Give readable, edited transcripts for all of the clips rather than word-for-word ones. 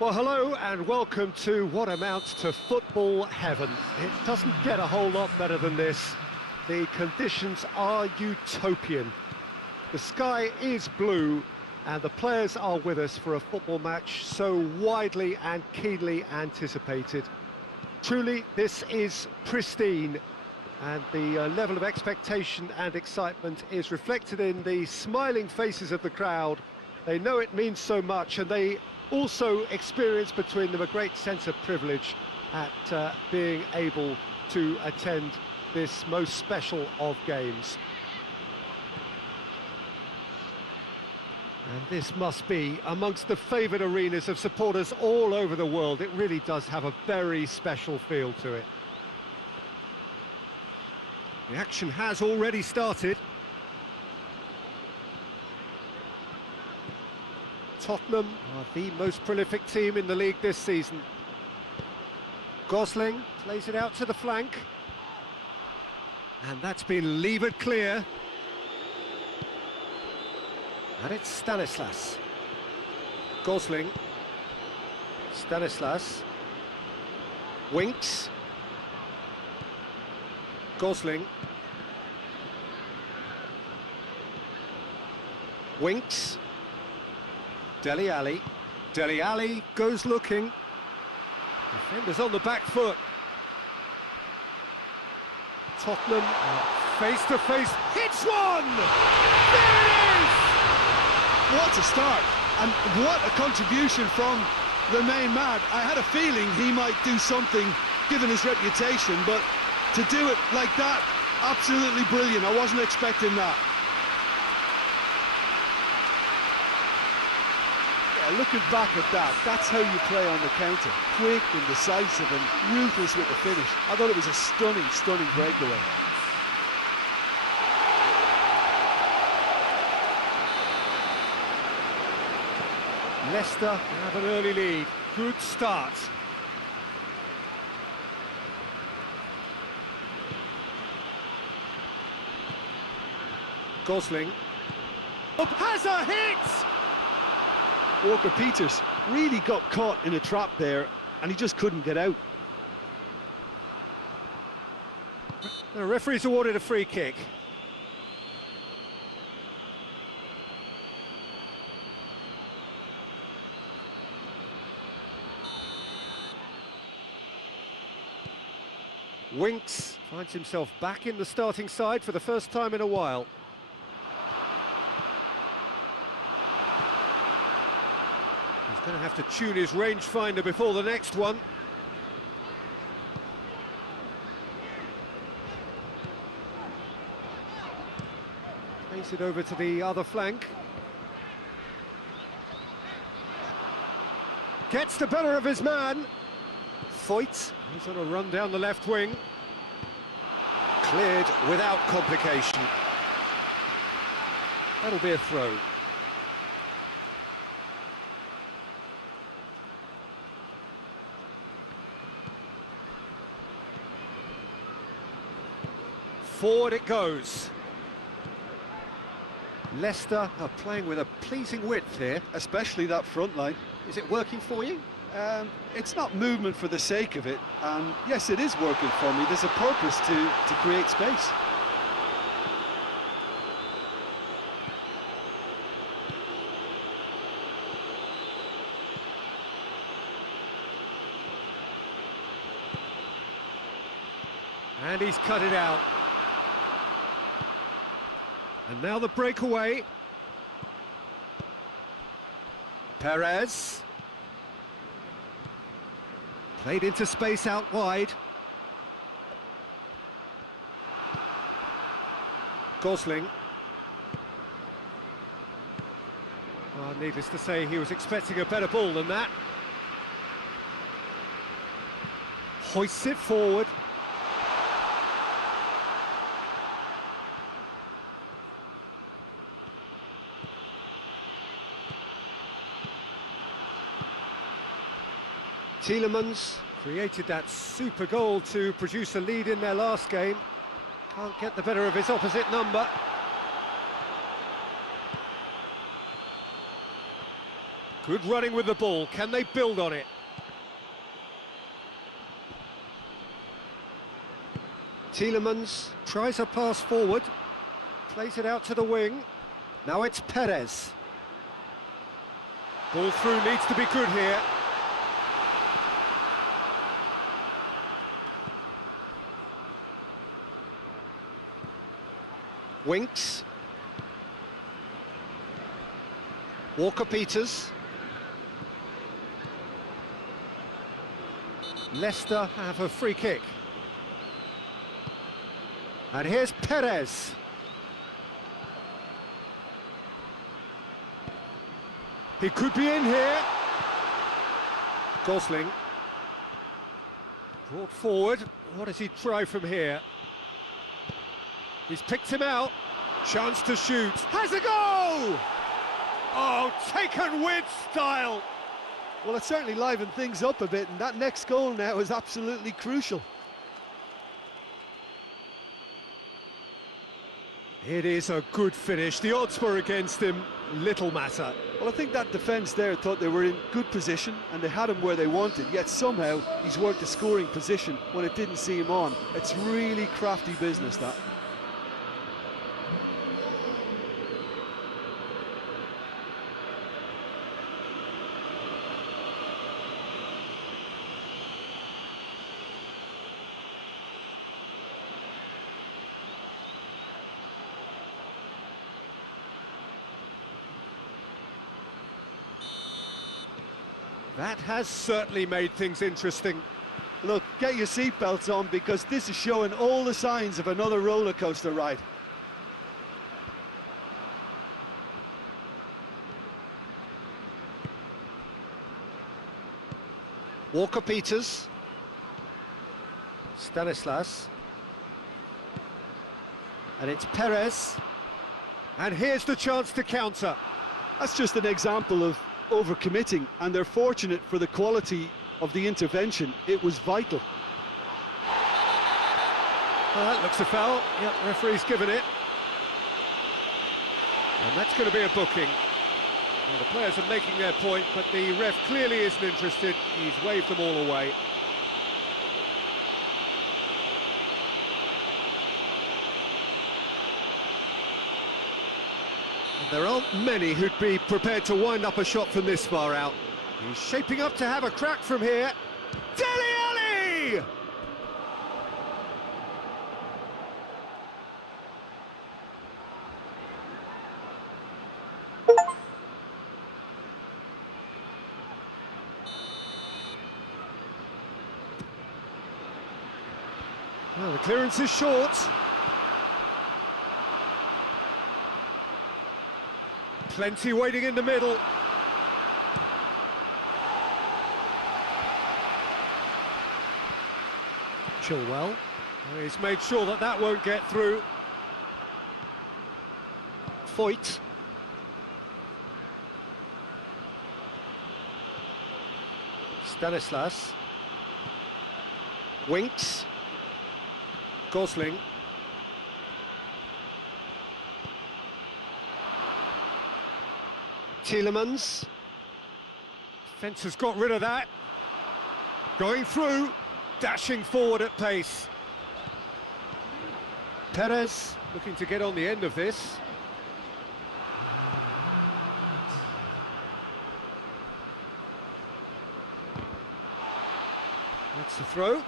Well, hello and welcome to what amounts to football heaven. It doesn't get a whole lot better than this. The conditions are utopian. The sky is blue and the players are with us for a football match so widely and keenly anticipated. Truly, this is pristine, and the level of expectation and excitement is reflected in the smiling faces of the crowd. They know it means so much, and they also experience between them a great sense of privilege at being able to attend this most special of games. And this must be amongst the favoured arenas of supporters all over the world. It really does have a very special feel to it. The action has already started. Tottenham are the most prolific team in the league this season. Gosling plays it out to the flank. And that's been levered clear. And it's Stanislas. Gosling. Stanislas. Winks. Gosling. Winks. Dele Alli. Dele Alli goes looking. Defenders on the back foot. Tottenham face to face. Hits one! There it is! What a start, and what a contribution from the main man. I had a feeling he might do something given his reputation, but to do it like that, absolutely brilliant. I wasn't expecting that. Looking back at that, that's how you play on the counter. Quick and decisive and ruthless with the finish. I thought it was a stunning, stunning breakaway. Leicester have an early lead. Good start. Gosling. Has a hit! Walker-Peters really got caught in a trap there, and he just couldn't get out. The referee's awarded a free kick. Winks finds himself back in the starting side for the first time in a while. He's going to have to tune his rangefinder before the next one. Plays it over to the other flank. Gets the better of his man. Foyt, he's on a run down the left wing. Cleared without complication. That'll be a throw. Forward it goes. Leicester are playing with a pleasing width here. Especially that front line. Is it working for you? It's not movement for the sake of it, and yes, it is working for me. There's a purpose to create space. And he's cut it out. And now the breakaway. Perez. Played into space out wide. Gosling. Well, needless to say, he was expecting a better ball than that. Hoists it forward. Tielemans created that super goal to produce a lead in their last game. Can't get the better of his opposite number. Good running with the ball. Can they build on it? Tielemans tries a pass forward. Plays it out to the wing. Now it's Perez. Ball through needs to be good here. Winks. Walker-Peters. Leicester have a free kick. And here's Perez. He could be in here. Gosling. Brought forward. What does he try from here? He's picked him out. Chance to shoot. Has a go! Oh, taken with style. Well, it certainly livened things up a bit, and that next goal now is absolutely crucial. It is a good finish. The odds were against him. Little matter. Well, I think that defence there thought they were in good position and they had him where they wanted, yet somehow he's worked a scoring position when it didn't see him on. It's really crafty business, that. That has certainly made things interesting. Look, get your seatbelts on, because this is showing all the signs of another roller coaster ride. Walker-Peters. Stanislas. And it's Perez. And here's the chance to counter. That's just an example of overcommitting, and they're fortunate for the quality of the intervention. It was vital. Well, that looks a foul. Yep, referee's given it. And that's going to be a booking. Well, the players are making their point, but the ref clearly isn't interested. He's waved them all away. And there aren't many who'd be prepared to wind up a shot from this far out. He's shaping up to have a crack from here. Dele Alli! Well, the clearance is short. Plenty waiting in the middle. Chilwell. Well, he's made sure that that won't get through. Foyt. Stanislas. Winks. Gosling. Tielemans. Fence has got rid of that. Going through. Dashing forward at pace. Perez looking to get on the end of this. That's the throw.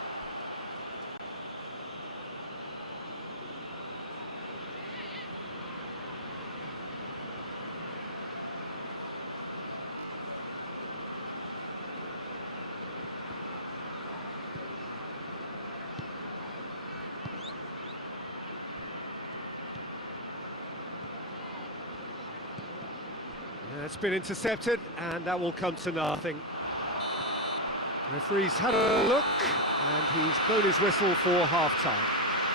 It's been intercepted, and that will come to nothing. Referee's had a look, and he's blown his whistle for half-time.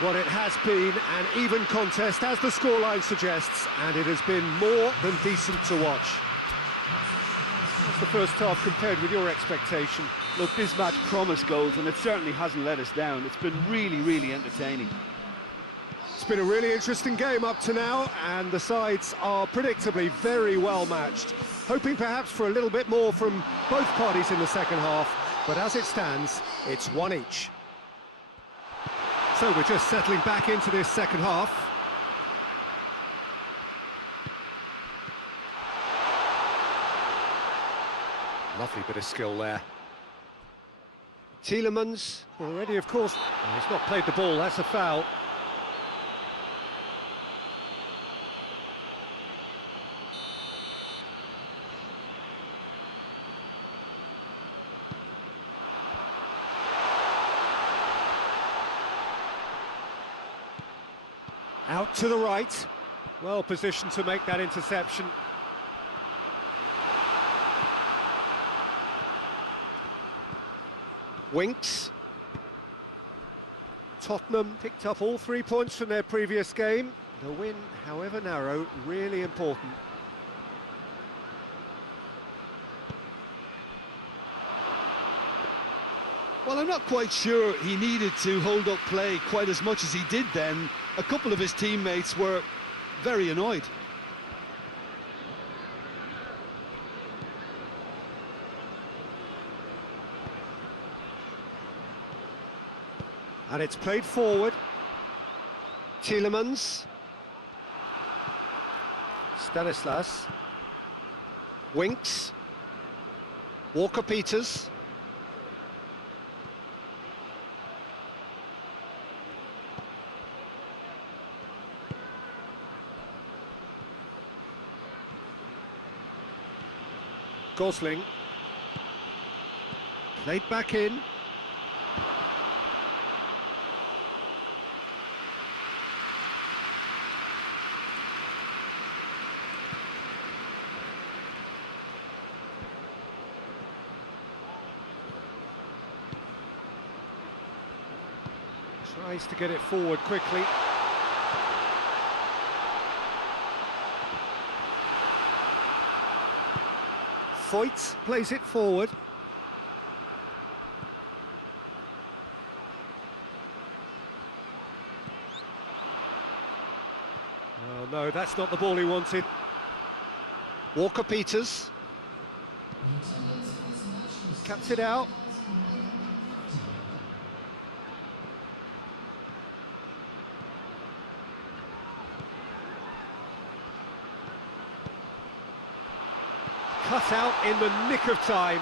Well, it has been an even contest, as the scoreline suggests, and it has been more than decent to watch. How's the first half compared with your expectation? Look, this match promised goals, and it certainly hasn't let us down. It's been really, really entertaining. It's been a really interesting game up to now, and the sides are predictably very well matched. Hoping perhaps for a little bit more from both parties in the second half, but as it stands, it's one each. So we're just settling back into this second half. Lovely bit of skill there. Tielemans, already of course, he's not played the ball, that's a foul. Out to the right, well positioned to make that interception. Winks. Tottenham picked up all 3 points from their previous game. The win, however narrow, really important. Well, I'm not quite sure he needed to hold up play quite as much as he did then. A couple of his teammates were very annoyed. And it's played forward. Tielemans. Stanislas. Winks. Walker-Peters. Gosling. Played back in. Tries to get it forward quickly. Foyt plays it forward. Oh no, that's not the ball he wanted. Walker-Peters. Cuts it out. Cut out in the nick of time.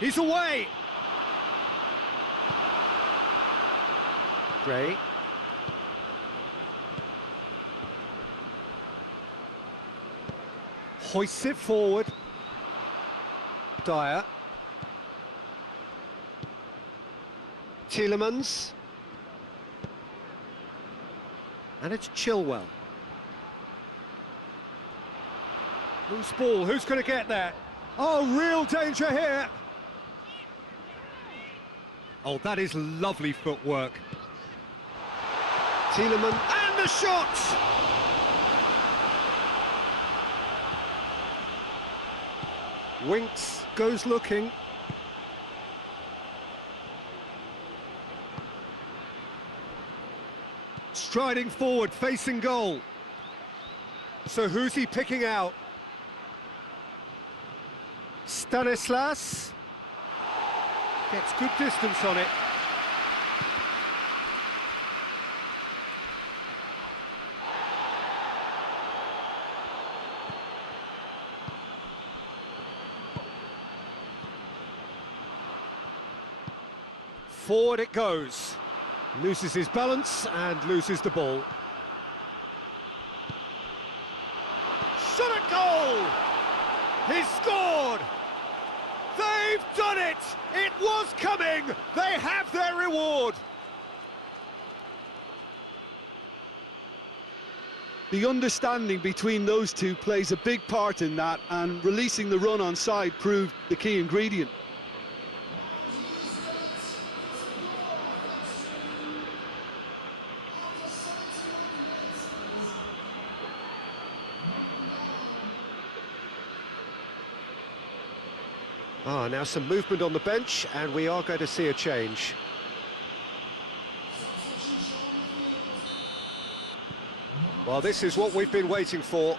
He's away. Gray. Hoists it forward. Dyer. Tielemans. And it's Chilwell. Loose ball, who's going to get that? Oh, real danger here. Oh, that is lovely footwork. Tielemans, and the shot! Winks, goes looking. Striding forward, facing goal. So who's he picking out? Stanislas gets good distance on it. Forward it goes. Loses his balance and loses the ball. Shot at goal! He's scored! They've done it! It was coming! They have their reward! The understanding between those two plays a big part in that, and releasing the run on side proved the key ingredient. Now some movement on the bench, and we are going to see a change. Well, this is what we've been waiting for.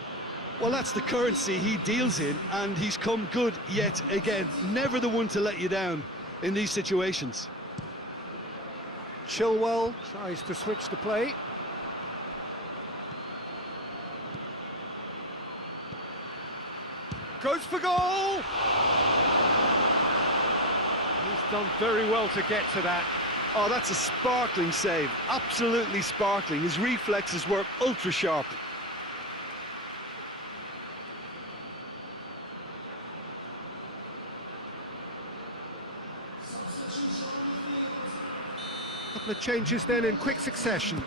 Well, that's the currency he deals in, and he's come good yet again. Never the one to let you down in these situations. Chilwell tries to switch the play. Goes for goal! He's done very well to get to that. Oh, that's a sparkling save. Absolutely sparkling. His reflexes were ultra sharp. Couple of changes then in quick succession.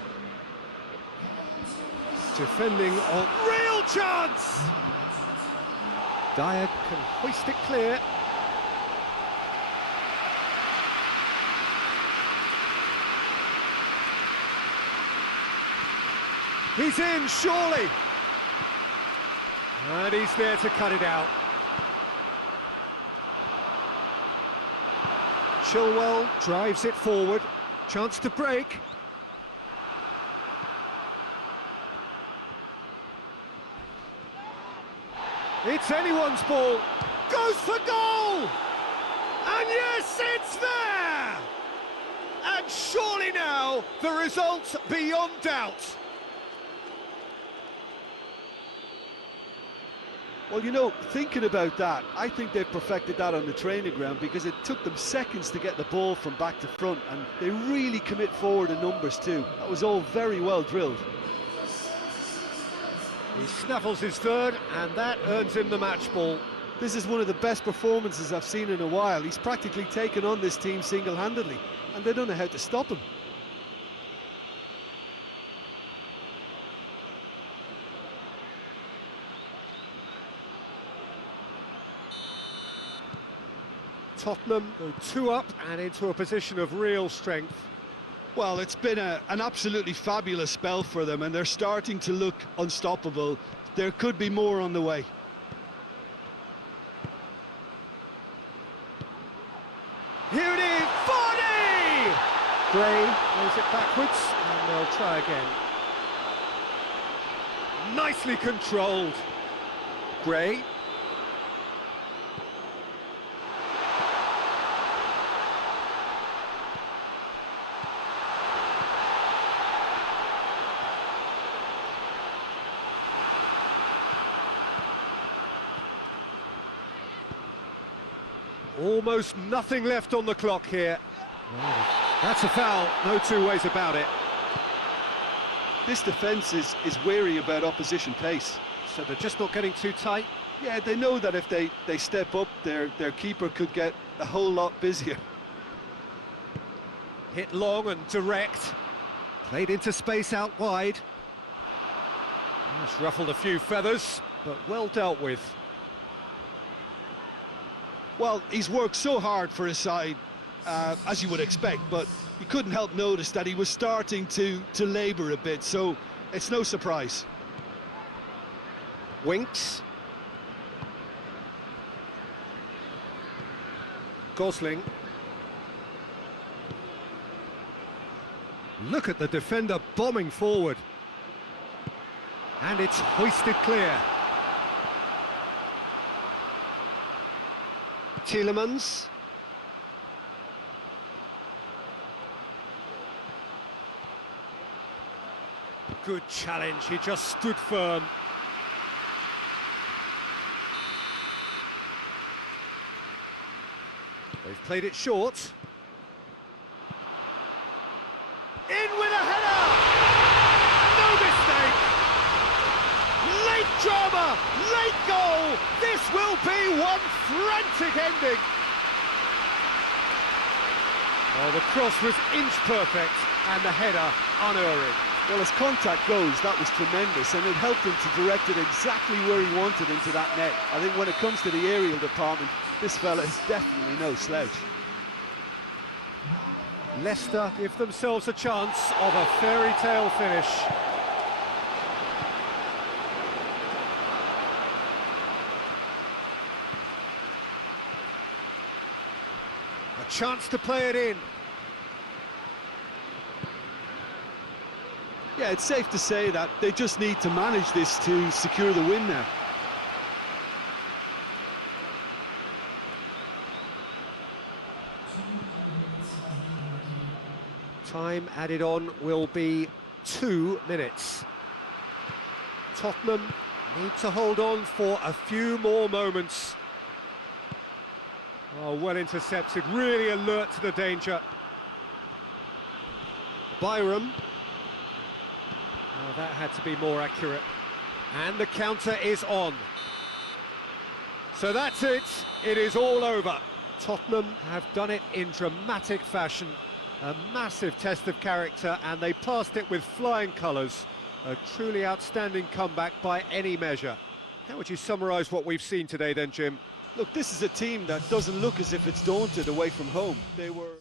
Defending on real chance! Dyer can hoist it clear. He's in, surely! And he's there to cut it out. Chilwell drives it forward. Chance to break. It's anyone's ball. Goes for goal! And yes, it's there! And surely now, the result's beyond doubt. Well, you know, thinking about that, I think they've perfected that on the training ground, because it took them seconds to get the ball from back to front, and they really commit forward in numbers too. That was all very well drilled. He snaffles his third, and that earns him the match ball. This is one of the best performances I've seen in a while. He's practically taken on this team single-handedly, and they don't know how to stop him. Tottenham go 2 up and into a position of real strength. Well, it's been an absolutely fabulous spell for them, and they're starting to look unstoppable. There could be more on the way. Here it is, 40! Gray plays it backwards, and they'll try again. Nicely controlled. Gray. Almost nothing left on the clock here. That's a foul, no two ways about it. This defence is wary about opposition pace. So they're just not getting too tight. Yeah, they know that if they step up, their keeper could get a whole lot busier. Hit long and direct. Played into space out wide. That's ruffled a few feathers, but well dealt with. Well, he's worked so hard for his side, as you would expect, but you couldn't help notice that he was starting to labour a bit, so it's no surprise. Winks. Gosling. Look at the defender bombing forward. And it's hoisted clear. Tielemans. Good challenge, he just stood firm. They've played it short. In with a header! No mistake! Late drama, late goal! This will be one frantic ending! Oh, the cross was inch perfect and the header unerring. Well, as contact goes, that was tremendous, and it helped him to direct it exactly where he wanted into that net. I think when it comes to the aerial department, this fella is definitely no slouch. Leicester give themselves a chance of a fairy tale finish. A chance to play it in. Yeah, it's safe to say that they just need to manage this to secure the win now. Time added on will be 2 minutes. Tottenham need to hold on for a few more moments. Oh, well intercepted, really alert to the danger. Byram. Oh, that had to be more accurate. And the counter is on. So that's it. It is all over. Tottenham have done it in dramatic fashion. A massive test of character, and they passed it with flying colours. A truly outstanding comeback by any measure. How would you summarise what we've seen today then, Jim? Look, this is a team that doesn't look as if it's daunted away from home. They were...